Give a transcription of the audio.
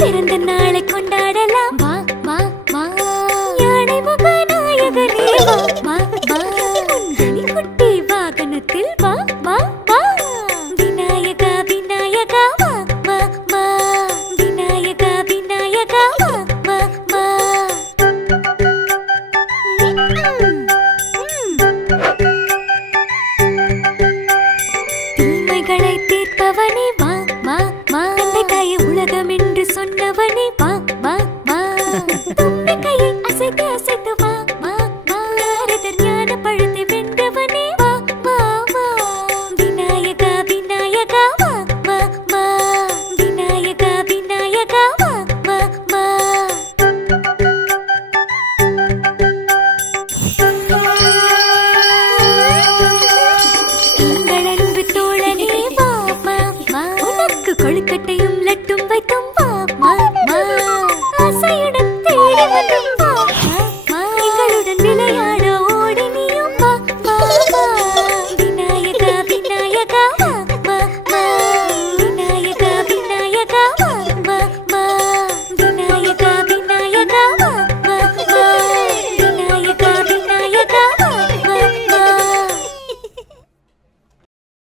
பிறந்த நாளை கொண்டாடலாம் வா வா வா யானை முக நாயகனே வா வா வா உந்தனி குட்டி வாகனத்தில் வா வா வா விநாயகா விநாயகா வா வா வா விநாயகா விநாயகா வா வா வா தீமைகளை தீர்ப்பவனே வா வா வா தந்தை தாயை உலகம் என்று சொன்னவனே வா